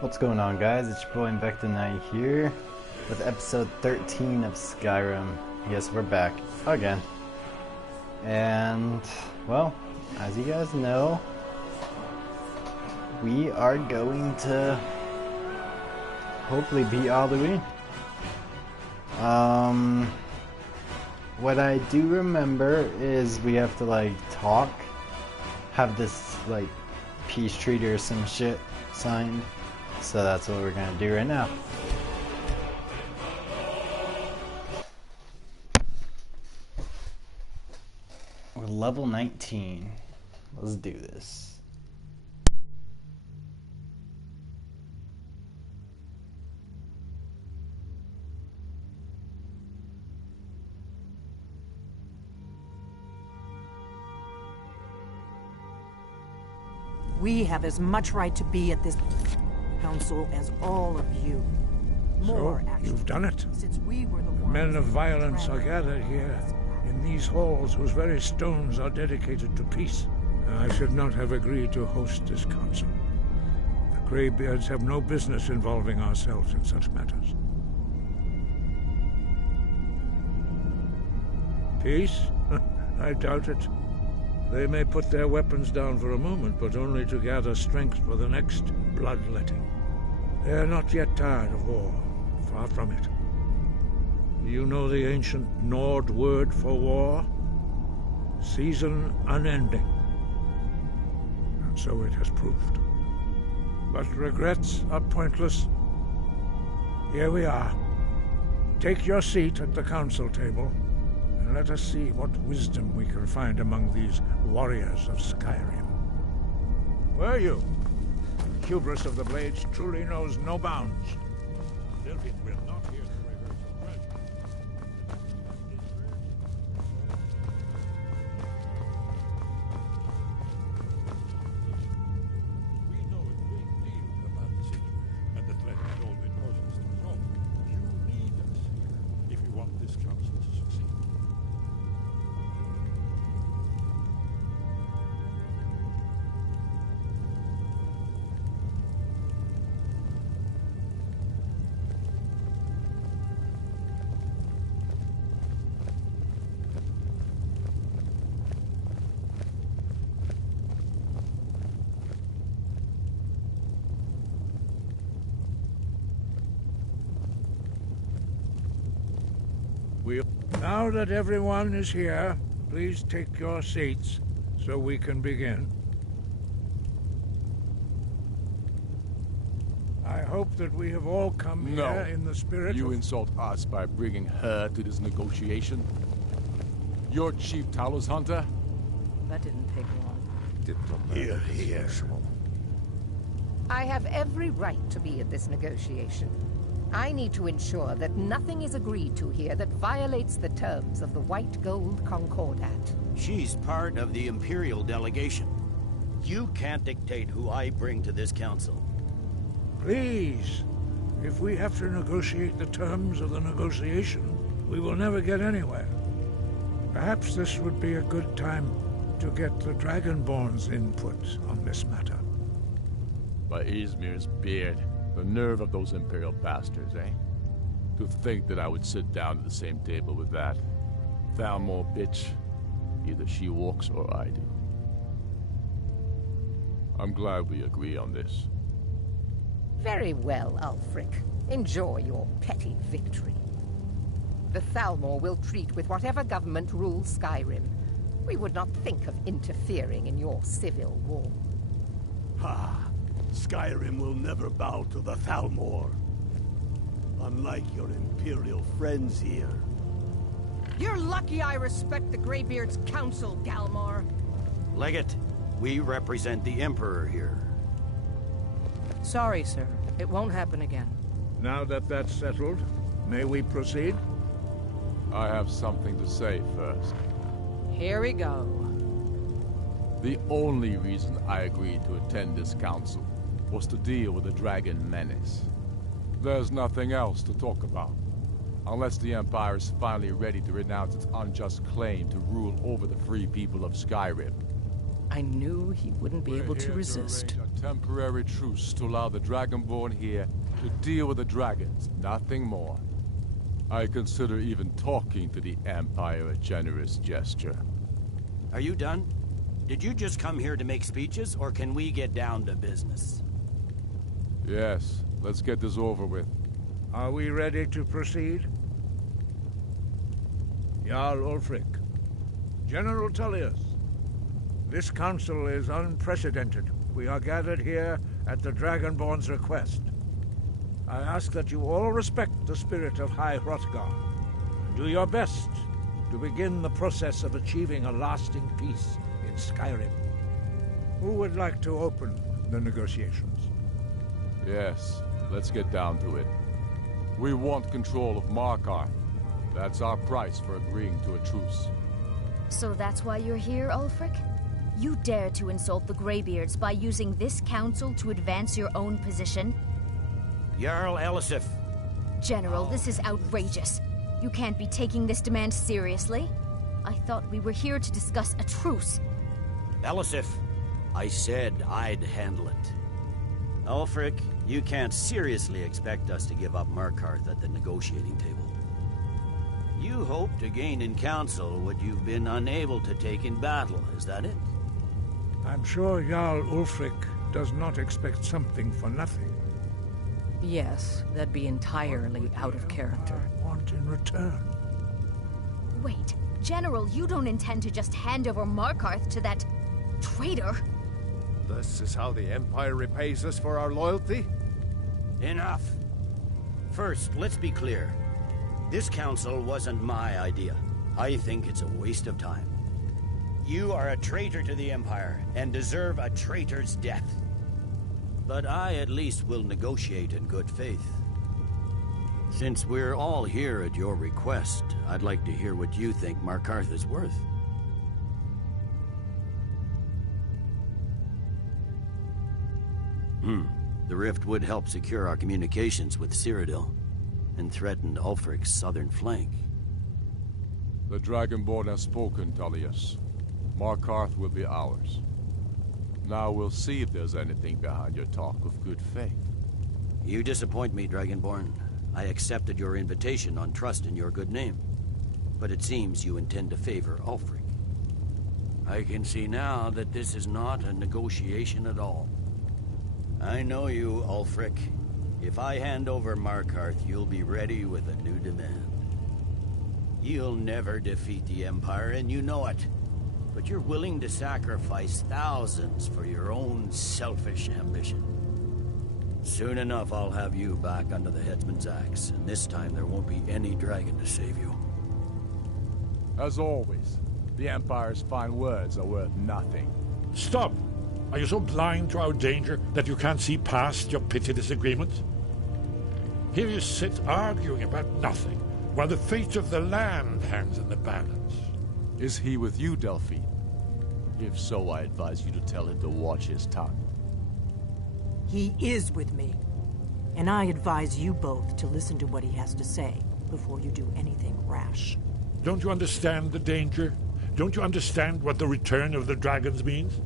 What's going on, guys? It's your boy Invecta Knight here with episode 13 of Skyrim. Yes, we're back again. And, well, as you guys know, we are going to hopefully beat Alduin. What I do remember is we have to, like, talk, have this, like, peace treaty or some shit signed. So that's what we're gonna do right now. We're level 19. Let's do this. We have as much right to be at this council as all of you. More, so, actually, you've done it. Since we were the Men of ones violence are gathered here, in these halls whose very stones are dedicated to peace. I should not have agreed to host this council. The Greybeards have no business involving ourselves in such matters. Peace? I doubt it. They may put their weapons down for a moment, but only to gather strength for the next bloodletting. They are not yet tired of war. Far from it. You know the ancient Nord word for war? Season unending. And so it has proved. But regrets are pointless. Here we are. Take your seat at the council table, and let us see what wisdom we can find among these warriors of Skyrim. Were you? The hubris of the Blades truly knows no bounds. Sylvan will not hear the rehearsal We know a great deal about the situation, and that Alduin poses to resolve. You need us here if you want this council to succeed. Now that everyone is here, please take your seats so we can begin. I hope that we have all come here in the spirit You of... insult us by bringing her to this negotiation? You're Chief Talos Hunter? That didn't take long. Here. I have every right to be at this negotiation. I need to ensure that nothing is agreed to here that violates the terms of the White Gold Concordat. She's part of the Imperial delegation. You can't dictate who I bring to this council. Please, if we have to negotiate the terms of the negotiation, we will never get anywhere. Perhaps this would be a good time to get the Dragonborn's input on this matter. By Izmir's beard. The nerve of those Imperial bastards, eh? To think that I would sit down at the same table with that. Thalmor bitch. Either she walks or I do. I'm glad we agree on this. Very well, Ulfric. Enjoy your petty victory. The Thalmor will treat with whatever government rules Skyrim. We would not think of interfering in your civil war. Ha! Skyrim will never bow to the Thalmor. Unlike your Imperial friends here. You're lucky I respect the Greybeard's council, Galmar. Legate, we represent the Emperor here. Sorry, sir. It won't happen again. Now that that's settled, may we proceed? I have something to say first. Here we go. The only reason I agreed to attend this council was to deal with the dragon menace. There's nothing else to talk about. Unless the Empire is finally ready to renounce its unjust claim to rule over the free people of Skyrim. I knew he wouldn't be able to resist. A temporary truce to allow the Dragonborn here to deal with the dragons, nothing more. I consider even talking to the Empire a generous gesture. Are you done? Did you just come here to make speeches, or can we get down to business? Yes, let's get this over with. Are we ready to proceed? Jarl Ulfric, General Tullius, this council is unprecedented. We are gathered here at the Dragonborn's request. I ask that you all respect the spirit of High Hrothgar. Do your best to begin the process of achieving a lasting peace in Skyrim. Who would like to open the negotiations? Yes, let's get down to it. We want control of Markarth. That's our price for agreeing to a truce. So that's why you're here, Ulfric? You dare to insult the Greybeards by using this council to advance your own position? Jarl Elisif. General, this is outrageous. You can't be taking this demand seriously. I thought we were here to discuss a truce. Elisif, I said I'd handle it. Ulfric, you can't seriously expect us to give up Markarth at the negotiating table. You hope to gain in council what you've been unable to take in battle, is that it? I'm sure Jarl Ulfric does not expect something for nothing. Yes, that'd be entirely out of character. I want in return. Wait, General, you don't intend to just hand over Markarth to that traitor? This is how the Empire repays us for our loyalty? Enough. First, let's be clear. This council wasn't my idea. I think it's a waste of time. You are a traitor to the Empire, and deserve a traitor's death. But I at least will negotiate in good faith. Since we're all here at your request, I'd like to hear what you think Markarth is worth. The rift would help secure our communications with Cyrodiil, and threatened Ulfric's southern flank. The Dragonborn has spoken, Tullius. Markarth will be ours. Now we'll see if there's anything behind your talk of good faith. You disappoint me, Dragonborn. I accepted your invitation on trust in your good name. But it seems you intend to favor Ulfric. I can see now that this is not a negotiation at all. I know you, Ulfric. If I hand over Markarth, you'll be ready with a new demand. You'll never defeat the Empire, and you know it. But you're willing to sacrifice thousands for your own selfish ambition. Soon enough, I'll have you back under the headsman's axe, and this time there won't be any dragon to save you. As always, the Empire's fine words are worth nothing. Stop! Are you so blind to our danger that you can't see past your petty disagreements? Here you sit arguing about nothing, while the fate of the land hangs in the balance. Is he with you, Delphine? If so, I advise you to tell him to watch his tongue. He is with me. And I advise you both to listen to what he has to say before you do anything rash. Don't you understand the danger? Don't you understand what the return of the dragons means?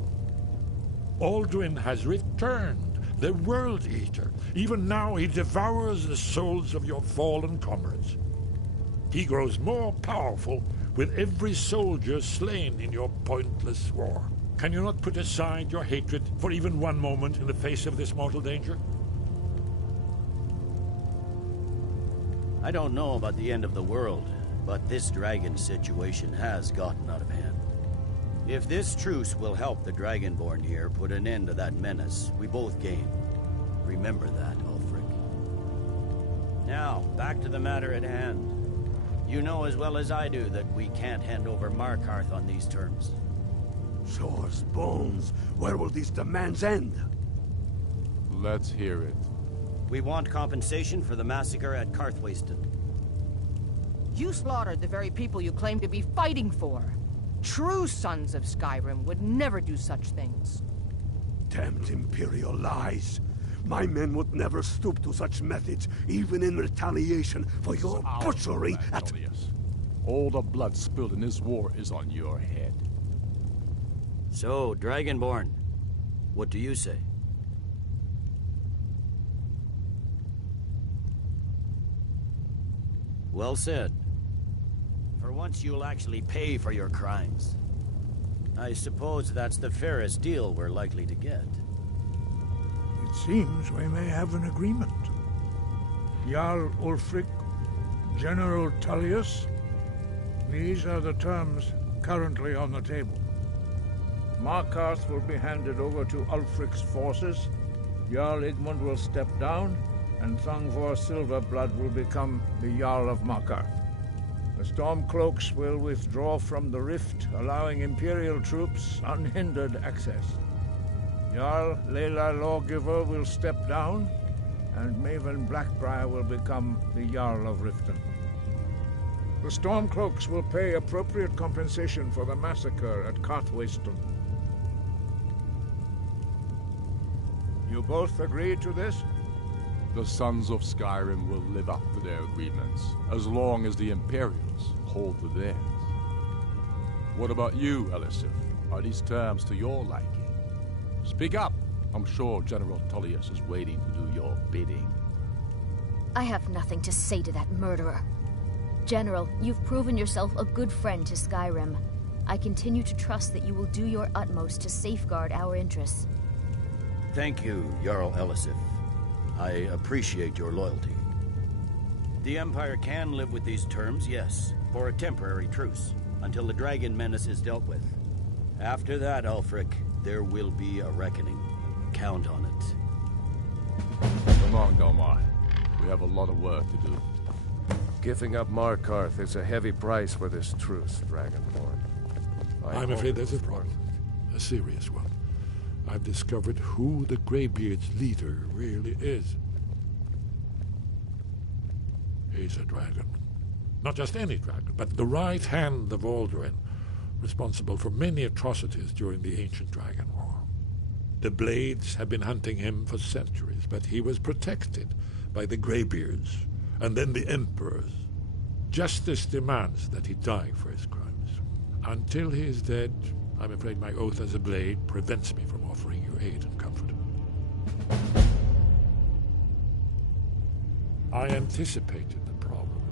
Alduin has returned, the World Eater. Even now he devours the souls of your fallen comrades. He grows more powerful with every soldier slain in your pointless war. Can you not put aside your hatred for even one moment in the face of this mortal danger? I don't know about the end of the world, but this dragon situation has gotten out of hand. If this truce will help the Dragonborn here put an end to that menace, we both gain. Remember that, Ulfric. Now, back to the matter at hand. You know as well as I do that we can't hand over Markarth on these terms. Swords, bones, where will these demands end? Let's hear it. We want compensation for the massacre at Karthwasten. You slaughtered the very people you claim to be fighting for. True sons of Skyrim would never do such things. Damned Imperial lies. My men would never stoop to such methods, even in retaliation for your butchery at... Tullius. All the blood spilled in this war is on your head. So, Dragonborn, what do you say? Well said. For once you'll actually pay for your crimes. I suppose that's the fairest deal we're likely to get. It seems we may have an agreement. Jarl Ulfric, General Tullius, these are the terms currently on the table. Markarth will be handed over to Ulfric's forces, Jarl Igmund will step down, and Thangvor Silverblood will become the Jarl of Markarth. The Stormcloaks will withdraw from the rift, allowing Imperial troops unhindered access. Jarl Layla Lawgiver will step down, and Maven Blackbriar will become the Jarl of Riften. The Stormcloaks will pay appropriate compensation for the massacre at Carthwayston. You both agree to this? The Sons of Skyrim will live up to their agreements, as long as the Imperials hold to theirs. What about you, Elisif? Are these terms to your liking? Speak up! I'm sure General Tullius is waiting to do your bidding. I have nothing to say to that murderer. General, you've proven yourself a good friend to Skyrim. I continue to trust that you will do your utmost to safeguard our interests. Thank you, Jarl Elisif. I appreciate your loyalty. The Empire can live with these terms, yes, for a temporary truce, until the dragon menace is dealt with. After that, Ulfric, there will be a reckoning. Count on it. Come on, Gomar. We have a lot of work to do. Giving up Markarth is a heavy price for this truce, Dragonborn. I'm afraid there's a problem. A serious one. I've discovered who the Greybeard's leader really is. He's a dragon. Not just any dragon, but the right hand of Alduin, responsible for many atrocities during the Ancient Dragon War. The Blades have been hunting him for centuries, but he was protected by the Greybeards, and then the Emperors. Justice demands that he die for his crimes. Until he is dead, I'm afraid my oath as a Blade prevents me from offering you aid and comfort. I anticipated the problem.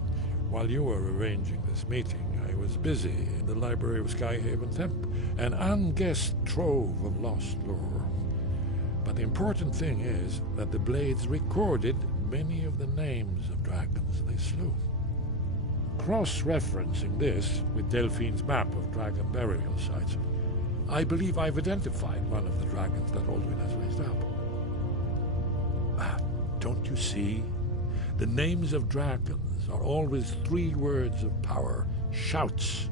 While you were arranging this meeting, I was busy in the library of Skyhaven Temple, an unguessed trove of lost lore. But the important thing is that the Blades recorded many of the names of dragons they slew. Cross-referencing this with Delphine's map of dragon burial sites, I believe I've identified one of the dragons that Alduin has raised up. Don't you see? The names of dragons are always 3 words of power, shouts.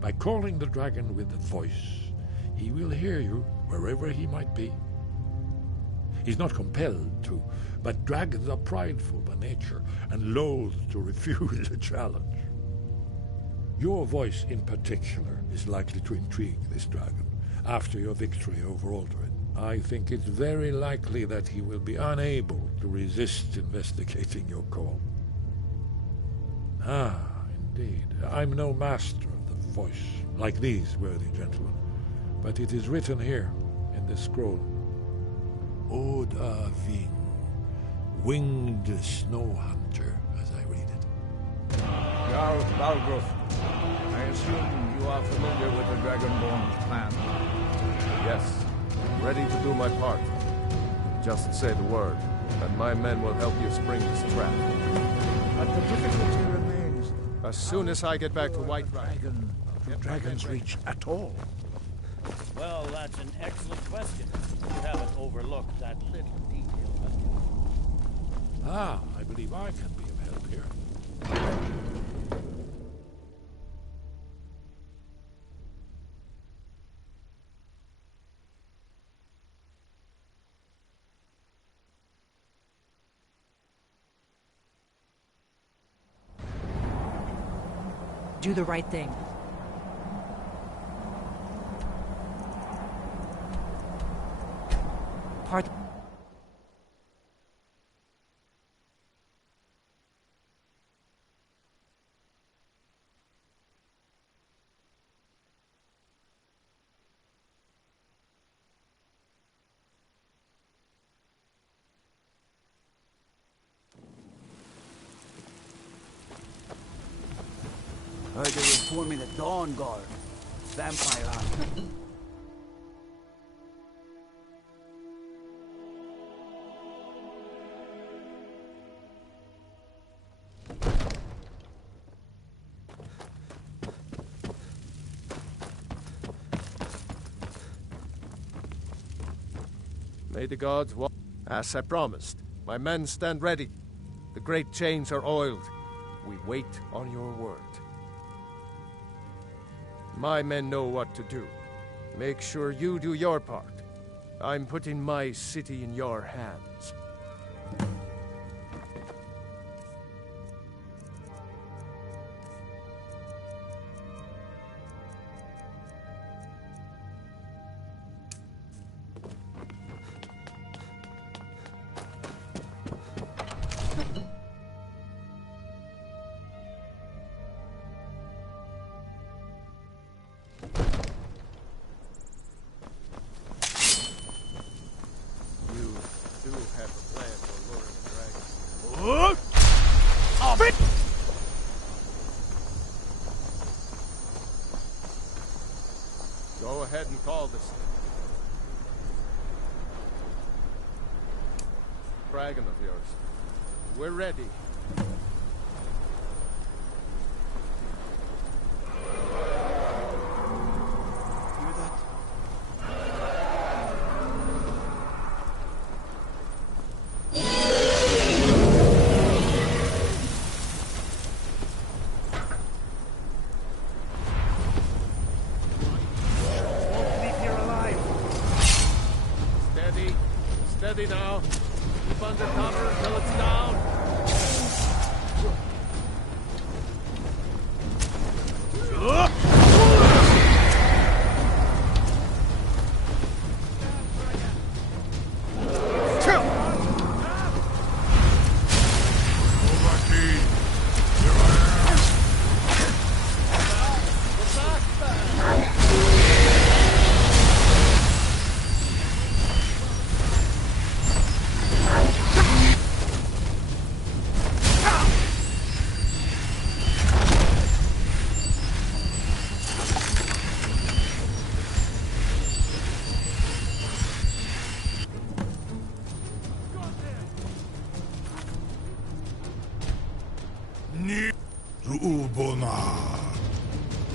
By calling the dragon with the voice, he will hear you wherever he might be. He's not compelled to, but dragons are prideful by nature and loath to refuse a challenge. Your voice in particular is likely to intrigue this dragon after your victory over Alduin. I think it's very likely that he will be unable to resist investigating your call. Ah, indeed. I'm no master of the voice, like these worthy gentlemen, but it is written here in this scroll. Oda Ving, winged snow hunter, as I read it. Jarl Balgruuf, I assume you are familiar with the Dragonborn's plan. Yes, I'm ready to do my part. Just say the word, and my men will help you spring this trap. But the difficulty remains. As soon as I get back to White Dragon, do dragons reach at all? Well, that's an excellent question. You haven't overlooked that little detail. Ah, I believe I can be of help here. Do the right thing. Part Heard they were forming a Dawn Guard. Vampire army. May the gods walk. As I promised, my men stand ready. The great chains are oiled. We wait on your word. My men know what to do. Make sure you do your part. I'm putting my city in your hands. Go ahead and call this dragon of yours. We're ready. Hear that? Steady now. Keep under cover until it's down.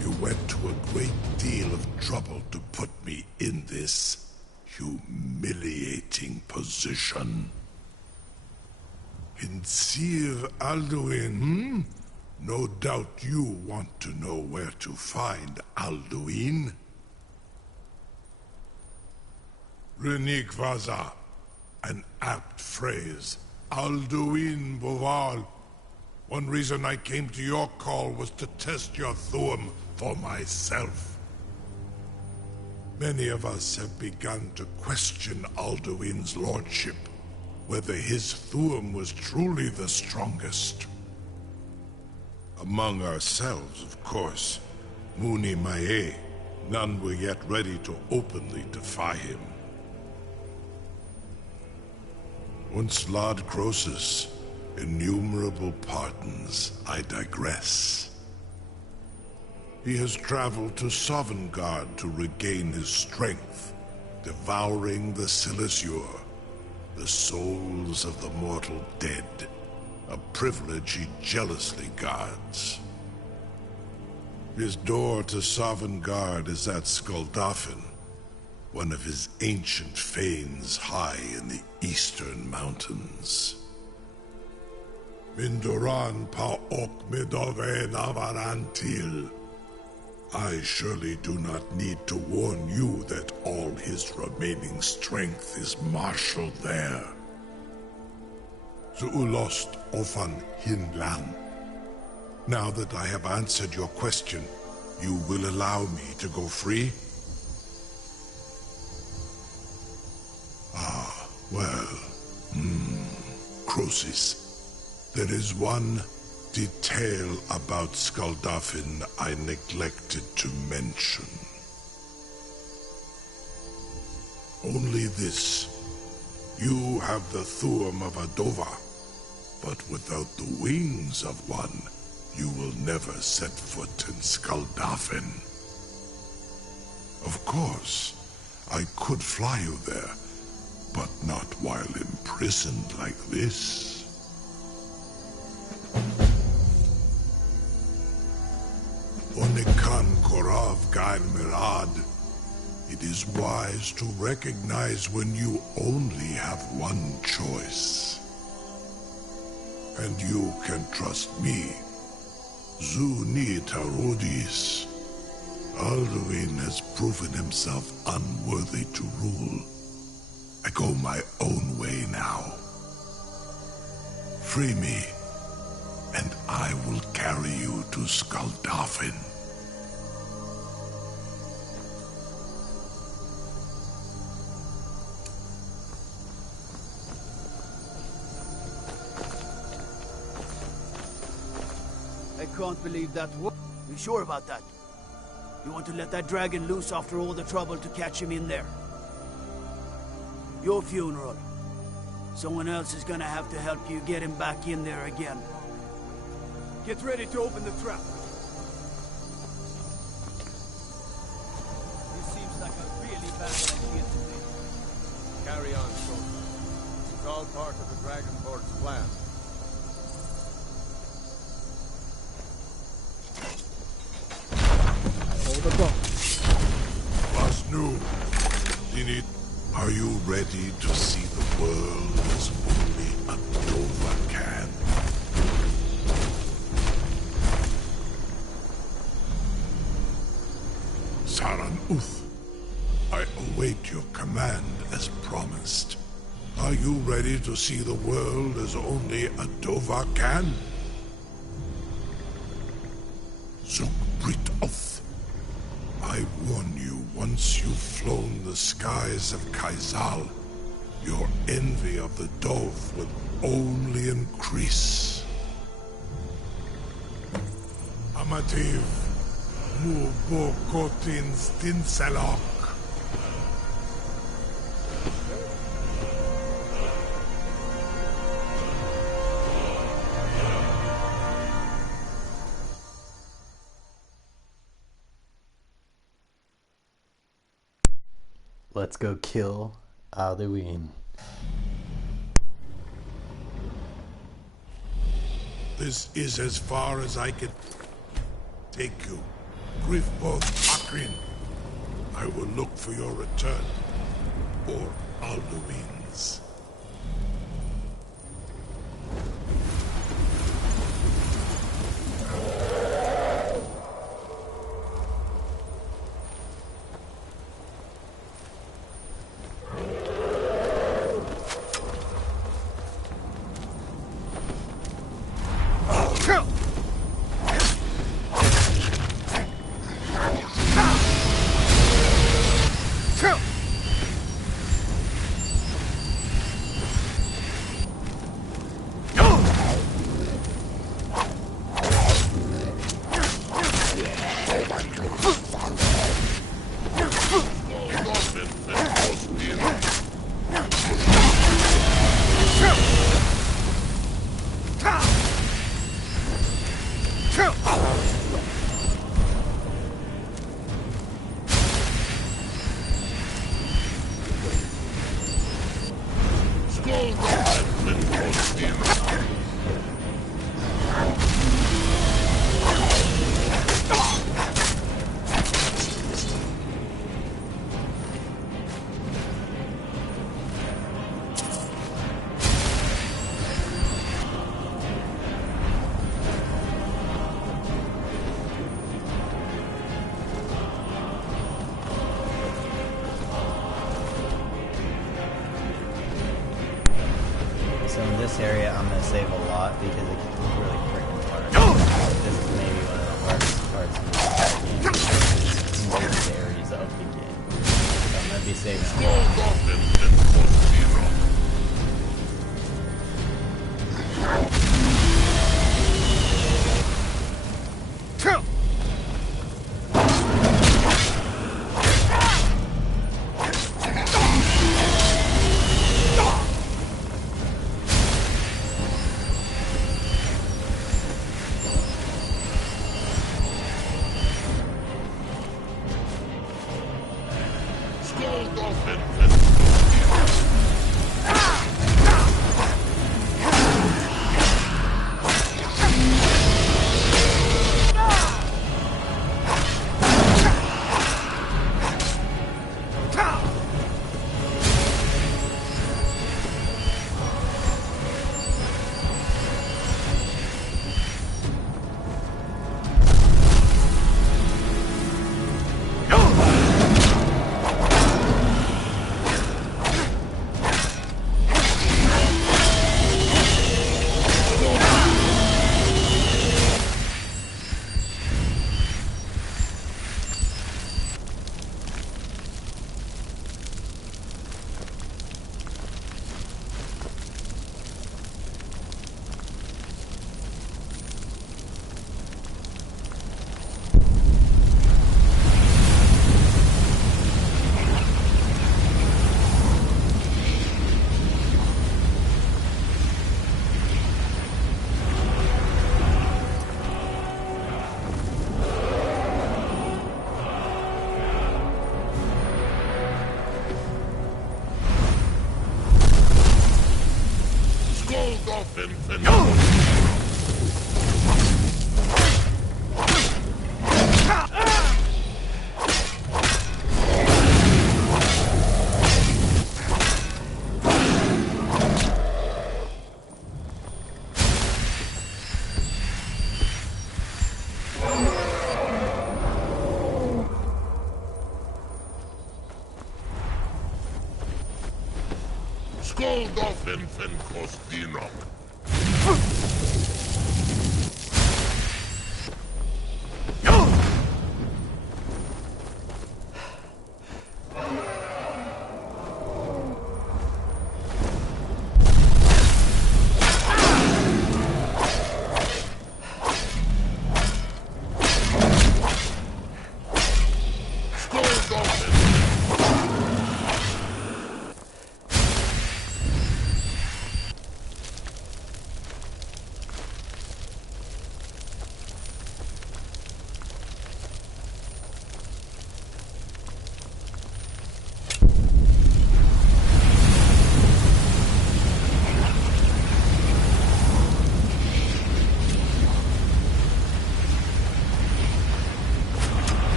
You went to a great deal of trouble to put me in this humiliating position. Sincere Alduin, No doubt you want to know where to find Alduin. Renik Vaza, an apt phrase. Alduin Boval. One reason I came to your call was to test your Thuum for myself. Many of us have begun to question Alduin's lordship, whether his Thuum was truly the strongest. Among ourselves, of course, Muni Mae, none were yet ready to openly defy him. Once Lord Croesus, innumerable pardons, I digress. He has traveled to Sovngarde to regain his strength, devouring the Silesure, the souls of the mortal dead, a privilege he jealously guards. His door to Sovngarde is at Skuldafn, one of his ancient fanes high in the eastern mountains. Mindoran pa ok midove navarantil. I surely do not need to warn you that all his remaining strength is marshaled there. Zuulost ofan hinlan. Now that I have answered your question, you will allow me to go free? Ah, well, Croesus. There is one detail about Skuldafn I neglected to mention. Only this. You have the Thuum of Adova, but without the wings of one, you will never set foot in Skuldafn. Of course, I could fly you there, but not while imprisoned like this. Onikan Korav Gair Mirad. It is wise to recognize when you only have one choice. And you can trust me. Zuni Tarudis. Alduin has proven himself unworthy to rule. I go my own way now. Free me, and I will carry you to Skuldafn. I can't believe that. You sure about that? You want to let that dragon loose after all the trouble to catch him in there? Your funeral. Someone else is gonna have to help you get him back in there again. Get ready to open the trap. This seems like a really bad idea to me. Carry on, soldier. It's all part of the Dragonborn's plan. Hold the boat. Vasnu, Zenith, are you ready to see the world as only a Dova can? Saran Uth, I await your command as promised. Are you ready to see the world as only a Dova can? Zugbrit Uth, I warn you, once you've flown the skies of Kaizal, your envy of the Dove will only increase. Amativ, Mubo Kotin Stinselok. Let's go kill Alduin. This is as far as I can take you. Griffboth Akrin. I will look for your return, or Alduin's. So in this area, I'm gonna save a lot because it gets really freaking hard. This is maybe one of the hardest parts of this game. Most areas of the game. So I'm gonna be saving a lot.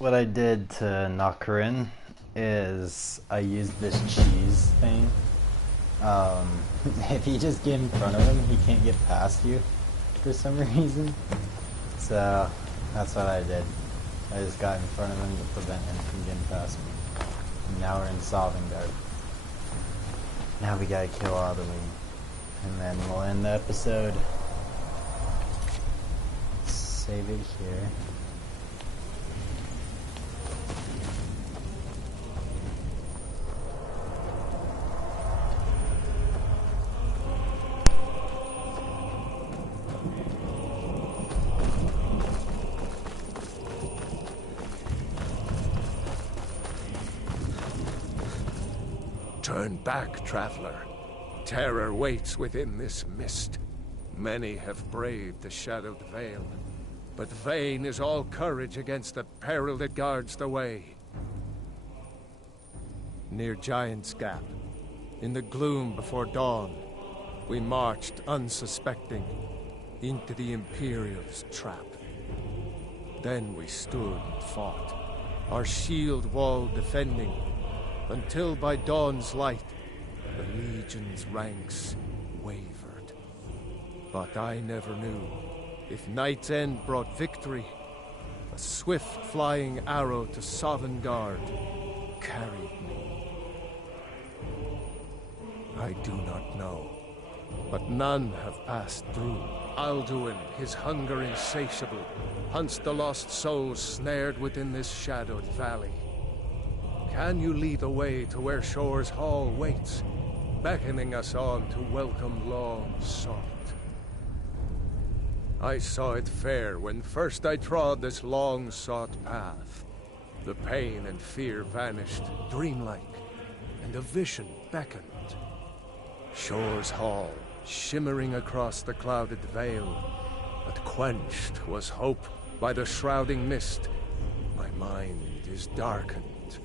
What I did to knock her in is I used this cheese thing. If you just get in front of him, he can't get past you for some reason. So that's what I did. I just got in front of him to prevent him from getting past me. And now we're in Sovngarde. Now we gotta kill Alduin. And then we'll end the episode. Save it here. Turn back, traveler. Terror waits within this mist. Many have braved the shadowed veil, but vain is all courage against the peril that guards the way. Near Giant's Gap, in the gloom before dawn, we marched unsuspecting into the Imperial's trap. Then we stood and fought, our shield wall defending, until by dawn's light, the Legion's ranks wavered. But I never knew if Night's End brought victory, a swift flying arrow to Sovngarde carried me. I do not know, but none have passed through. Alduin, his hunger insatiable, hunts the lost souls snared within this shadowed valley. Can you lead the way to where Shore's Hall waits, beckoning us on to welcome long sought? I saw it fair when first I trod this long-sought path. The pain and fear vanished, dreamlike, and a vision beckoned. Shore's Hall, shimmering across the clouded veil, but quenched was hope by the shrouding mist. My mind is darkened.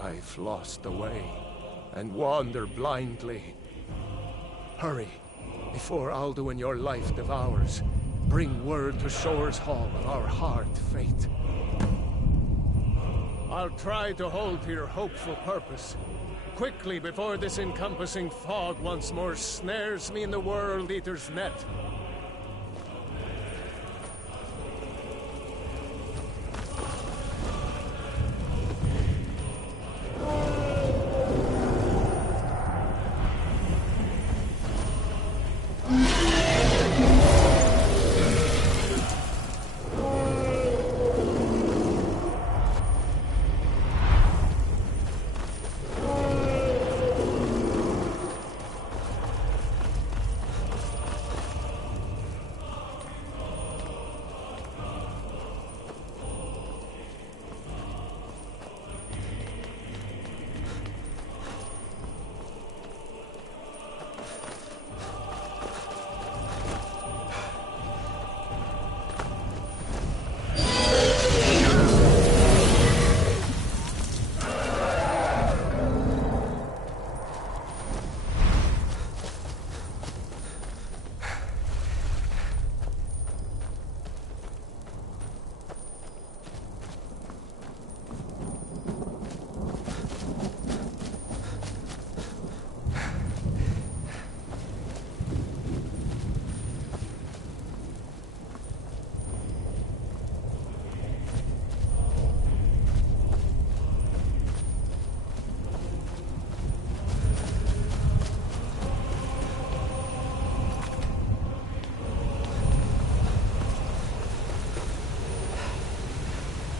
I've lost the way and wander blindly. Hurry, before Alduin your life devours. Bring word to Shore's Hall of our hard fate. I'll try to hold to your hopeful purpose. Quickly, before this encompassing fog once more snares me in the World Eater's net.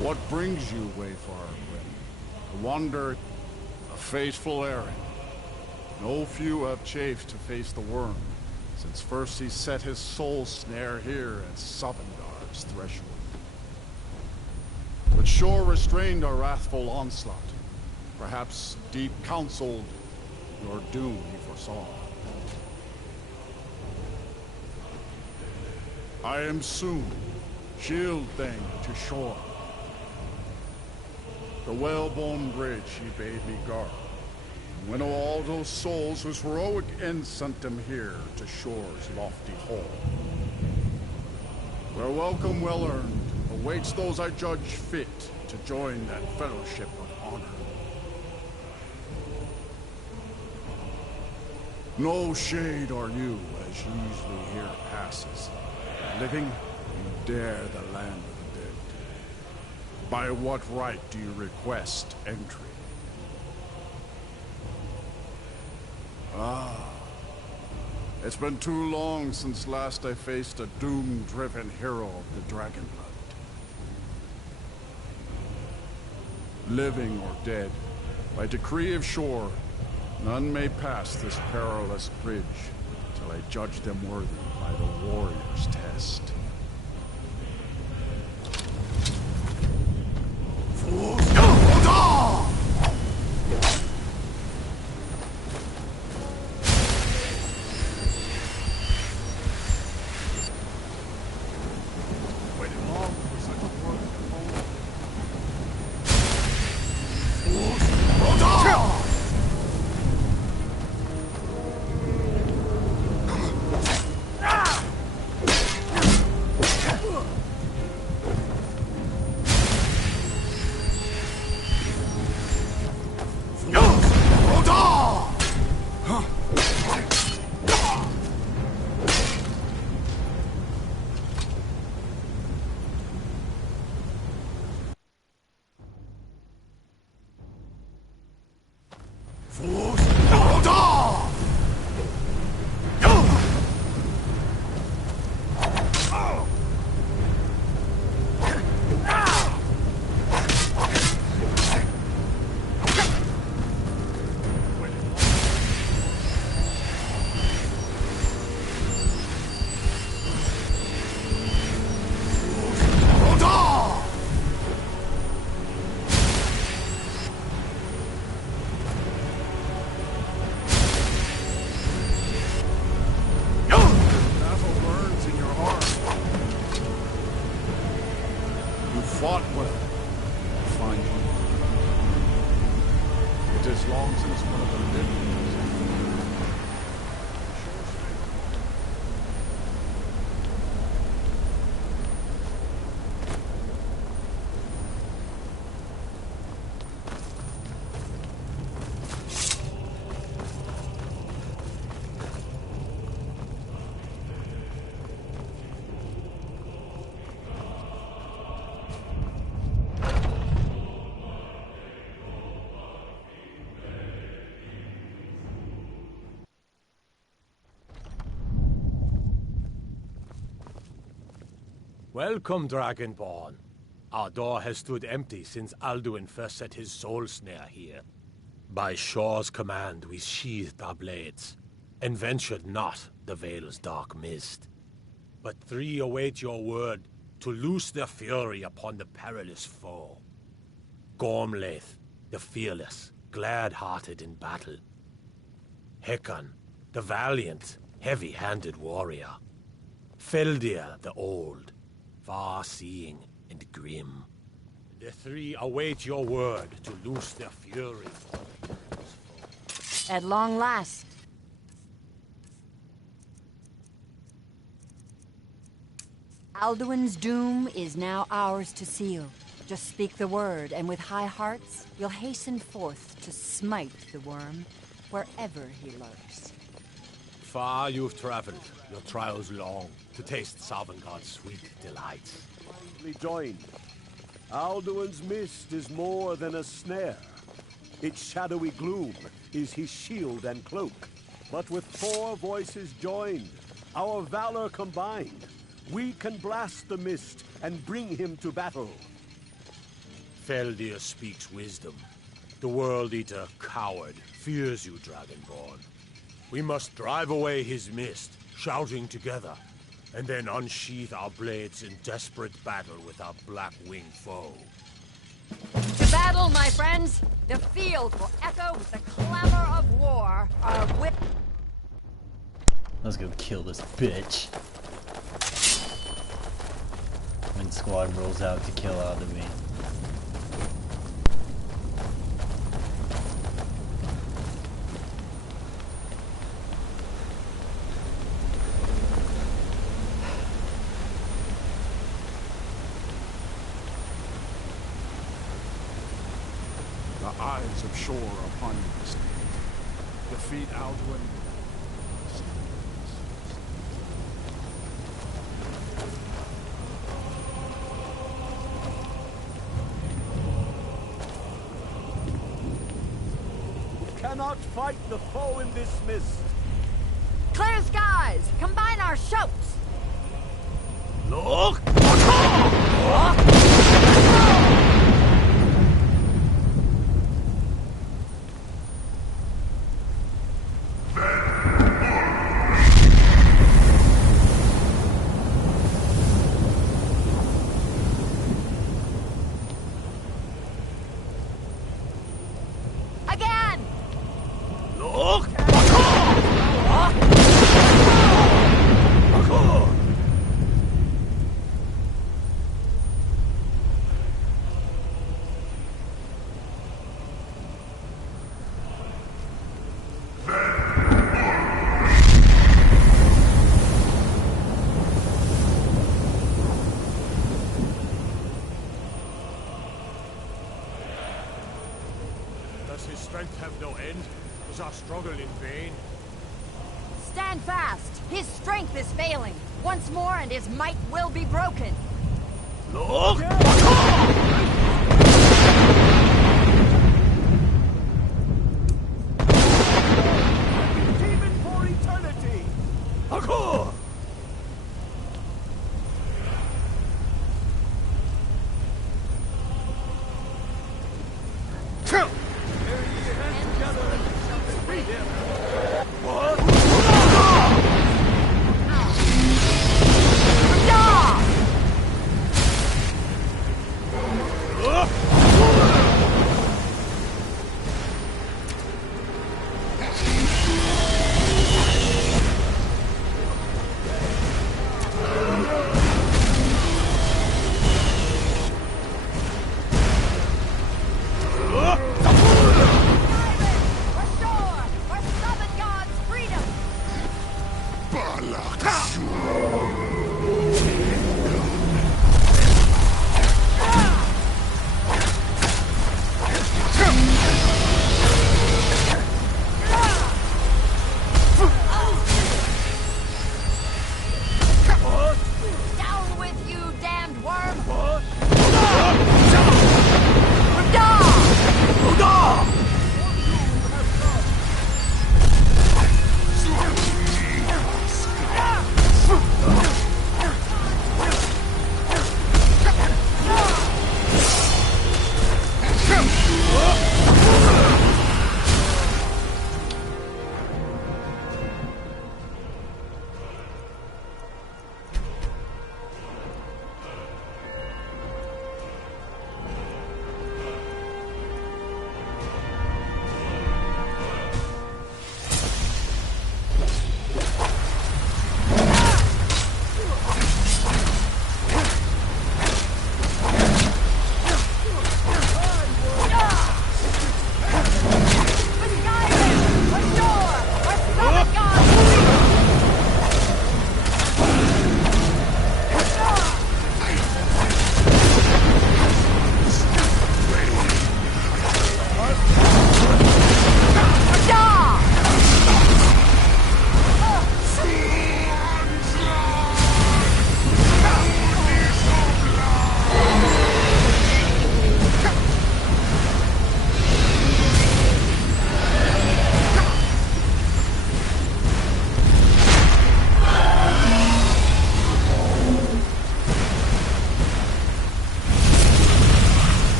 What brings you, Wayfarer? A wander, a fateful errand. No few have chafed to face the worm, since first he set his soul snare here at Sovendar's threshold. But Shore restrained our wrathful onslaught. Perhaps deep counseled your doom he foresaw. I am soon, shield thing to Shore. The well-born bridge he bade me guard, and winnow all those souls whose heroic end sent them here to Shore's lofty hall. Where welcome well-earned awaits those I judge fit to join that fellowship of honor. No shade are you, as usually here passes. Living, you dare the land of the dead. By what right do you request entry? Ah, it's been too long since last I faced a doom-driven hero of the Dragonblood. Living or dead, by decree of Shore, none may pass this perilous bridge till I judge them worthy by the warrior's test. fought with, I'll find you. It is long since one of them did. Welcome, Dragonborn. Our door has stood empty since Alduin first set his soul snare here. By Shaw's command, we sheathed our blades, and ventured not the Vale's dark mist. But three await your word to loose their fury upon the perilous foe. Gormlaith, the fearless, glad-hearted in battle. Hekon, the valiant, heavy-handed warrior. Feldir, the old, far-seeing and grim. The three await your word to loose their fury. At long last. Alduin's doom is now ours to seal. Just speak the word, and with high hearts, we'll hasten forth to smite the worm wherever he lurks. Far you've traveled, your trials long, to taste Sovngarde's sweet delights. Kindly join. Alduin's mist is more than a snare. Its shadowy gloom is his shield and cloak. But with 4 voices joined, our valor combined, we can blast the mist and bring him to battle. Feldir speaks wisdom. The World Eater, coward, fears you, Dragonborn. We must drive away his mist, shouting together, and then unsheath our blades in desperate battle with our black-winged foe. To battle, my friends! The field will echo with the clamor of war. Our whip... Let's go kill this bitch. When squad rolls out to kill Alduin. The eyes of Shore upon you this day. Defeat Alduin. Cannot fight the foe in this mist. Clear skies! Combine our shouts! Look! Again! Look! Does his strength have no end? Was our struggle in vain? Stand fast! His strength is failing. Once more and his might will be broken. Look! Demon for eternity! Parkour!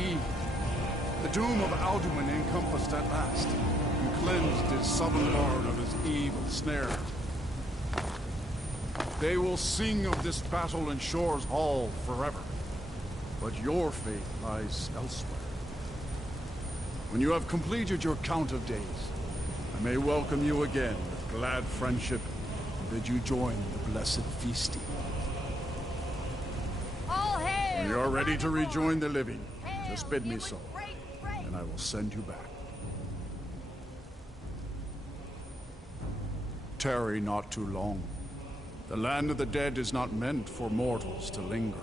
See? The doom of Alduin encompassed at last, and cleansed his southern lord of his evil snare. They will sing of this battle in Shore's Hall forever, but your fate lies elsewhere. When you have completed your count of days, I may welcome you again with glad friendship and bid you join the blessed feasting. All hail! When you are ready to rejoin the living, just bid me so, and I will send you back. Tarry not too long. The land of the dead is not meant for mortals to linger.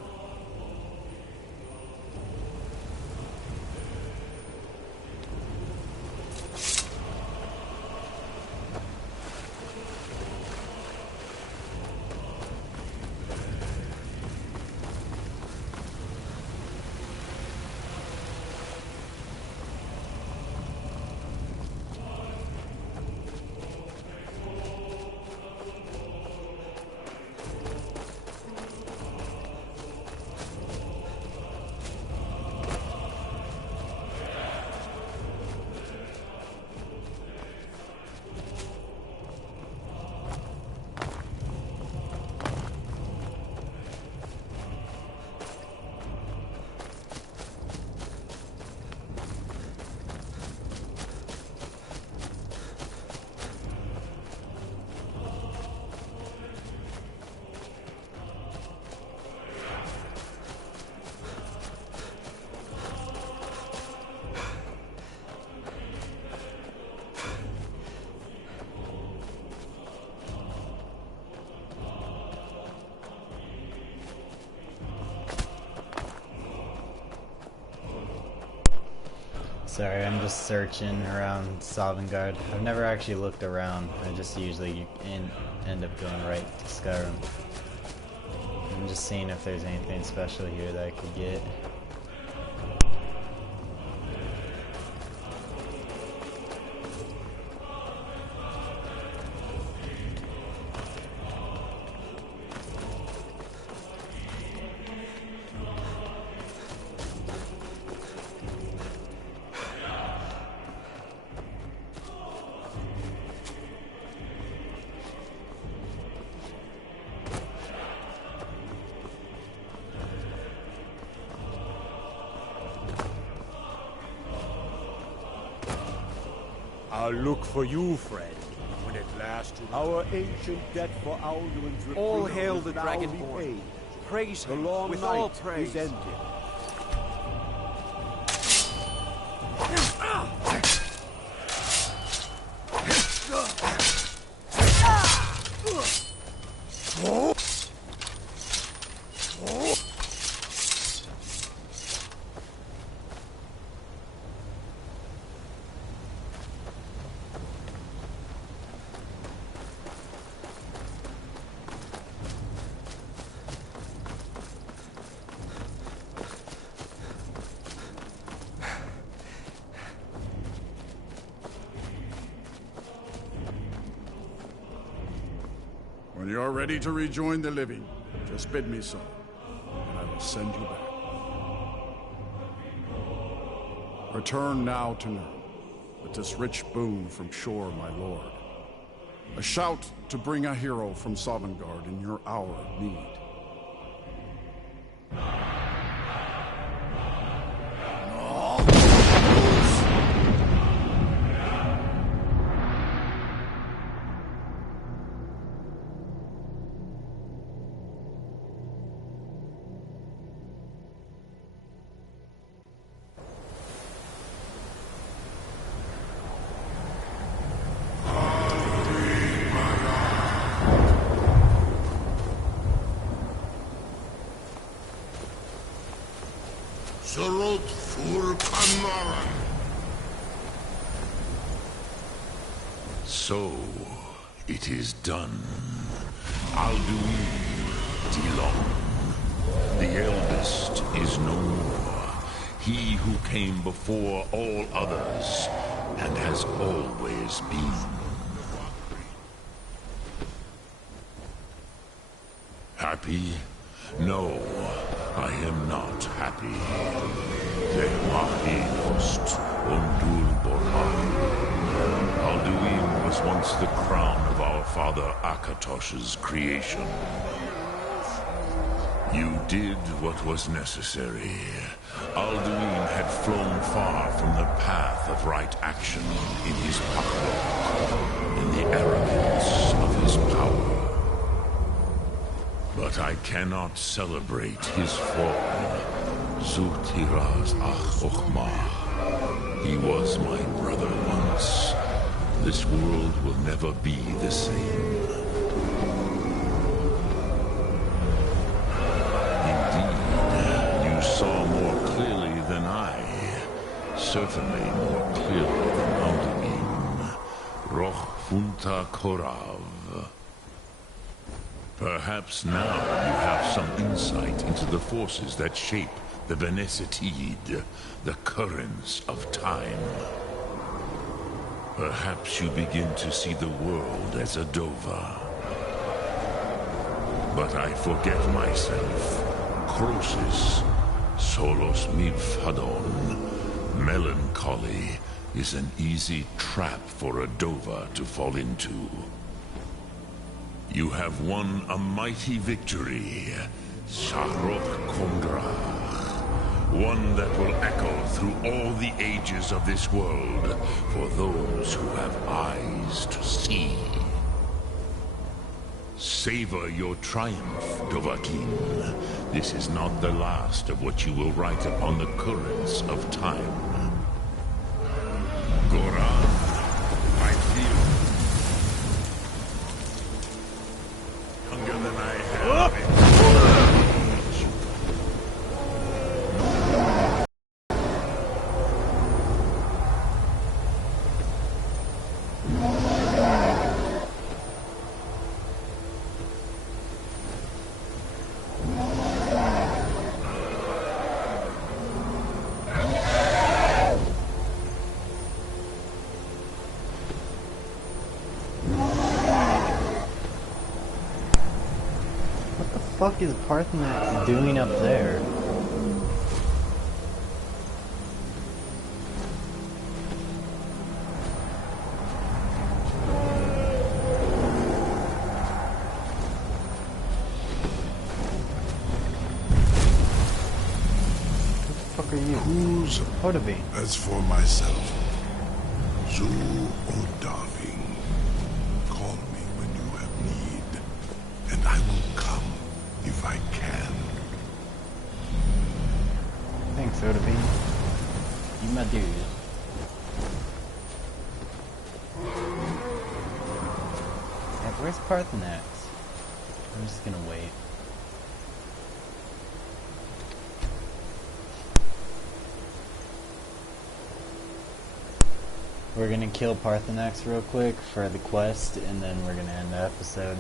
Sorry, I'm just searching around Sovngarde. I've never actually looked around. I just usually end up going right to Skyrim. I'm just seeing if there's anything special here that I could get. I'll look for you, friend, when at last you... Our ancient debt for Alduin's reprieve All hail the is now Dragonborn. repaid. Praise The him long with night all praise. is ended. When you are ready to rejoin the living, just bid me so, and I will send you back. Return now to Nurn, with this rich boon from Shore, my lord. A shout to bring a hero from Sovngarde in your hour of need. Surut fur Kamara. So, it is done. Alduin Dilong. The eldest is no more. He who came before all others, and has always been. Happy? No, I am not happy. Alduin was once the crown of our father Akatosh's creation. You did what was necessary. Alduin had flown far from the path of right action in his pocketbook, in the arrogance of his power. But I cannot celebrate his fall. Zutiraz Ach Ochmah. He was my brother once. This world will never be the same. Indeed, you saw more clearly than I. Certainly more clearly than Alduin. Roch Funta Korav. Perhaps now you have some insight into the forces that shape the Benesitid, the currents of time. Perhaps you begin to see the world as a Dova. But I forget myself. Crosis, Solos Mivhadon. Melancholy is an easy trap for a Dova to fall into. You have won a mighty victory, Shahrokh Kondrach. One that will echo through all the ages of this world for those who have eyes to see. Savor your triumph, Dovahkiin. This is not the last of what you will write upon the currents of time. Goran, I feel younger than I have been. What the fuck is Parthenax doing up there? What the fuck are you? Who's Odahviing. As for myself, Zu Odahviing. Call me when you have need, and I will come if I can. Thanks, Odahviing. You my dude. Yeah, where's Parthenax? I'm just gonna wait. We're gonna kill Parthenax real quick for the quest, and then we're gonna end the episode.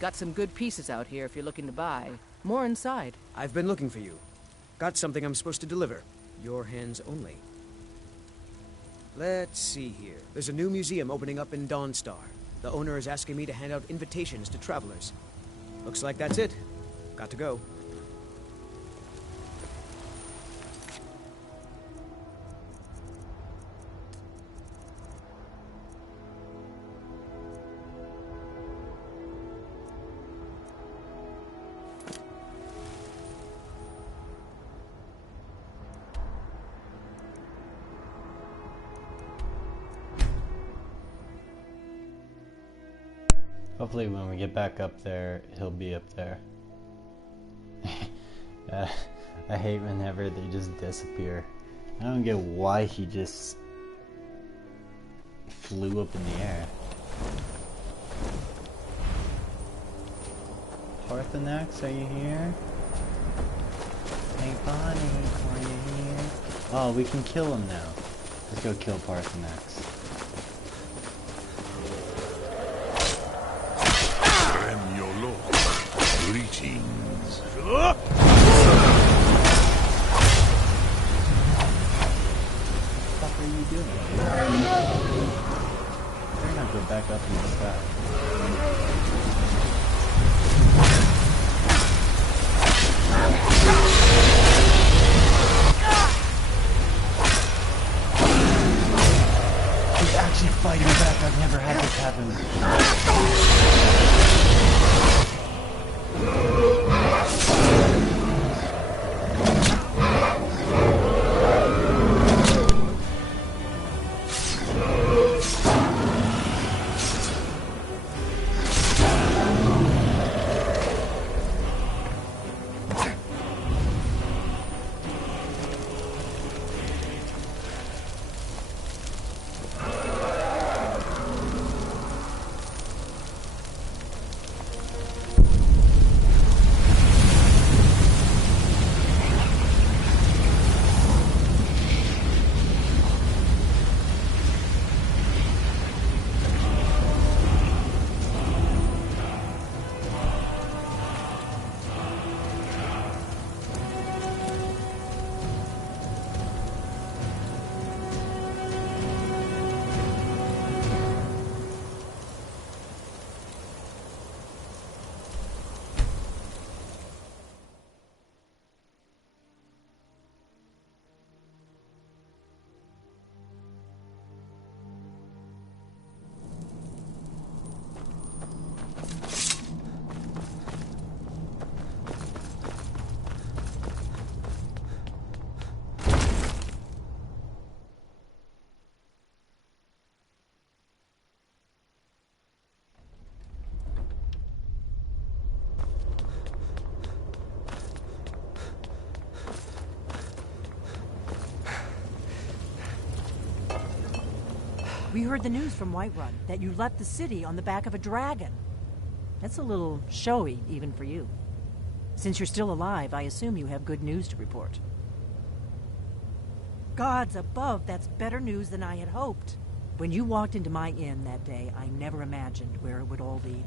Got some good pieces out here if you're looking to buy. More inside. I've been looking for you. Got something I'm supposed to deliver. Your hands only. Let's see here. There's a new museum opening up in Dawnstar. The owner is asking me to hand out invitations to travelers. Looks like that's it. Got to go. Hopefully when we get back up there, he'll be up there. I hate whenever they just disappear. I don't get why he just flew up in the air. Parthenax, are you here? Hey Bonnie, are you here? Oh, we can kill him now. Let's go kill Parthenax. Greetings. What the fuck are you doing? Better not go back up in the sky. He's actually fighting back. I've never had this happen. We heard the news from Whiterun that you left the city on the back of a dragon. That's a little showy, even for you. Since you're still alive, I assume you have good news to report. Gods above, that's better news than I had hoped. When you walked into my inn that day, I never imagined where it would all lead.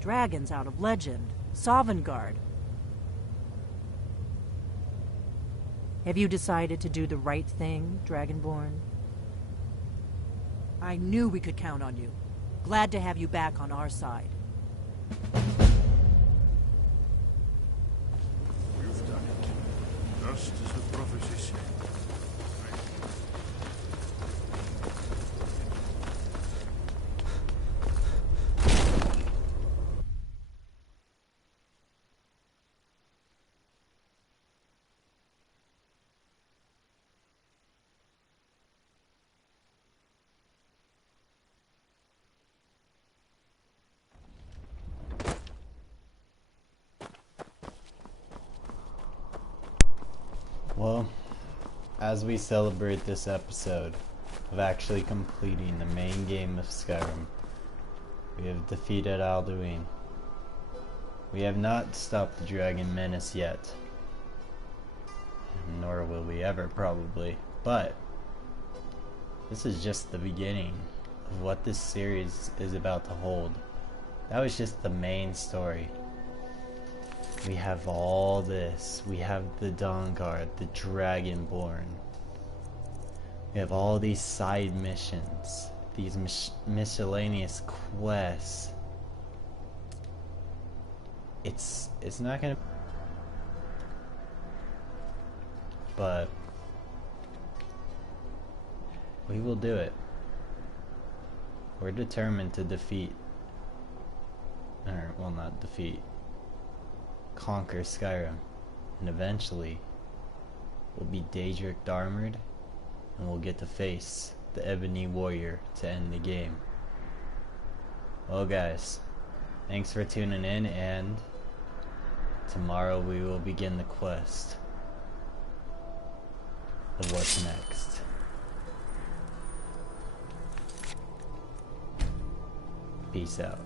Dragons out of legend, Sovngarde. Have you decided to do the right thing, Dragonborn? I knew we could count on you. Glad to have you back on our side. You've done it. Just as the prophecy said. Well, as we celebrate this episode of actually completing the main game of Skyrim, we have defeated Alduin. We have not stopped the dragon menace yet, nor will we ever probably, but this is just the beginning of what this series is about to hold. That was just the main story. We have all this. We have the Dawnguard, the Dragonborn. We have all these side missions, these miscellaneous quests. It's not gonna, but we will do it. We're determined to defeat, or well, not defeat, conquer Skyrim, and eventually we'll be Daedric armored, and we'll get to face the Ebony Warrior to end the game. Well guys, Thanks for tuning in, and tomorrow we will begin the quest of what's next. Peace out.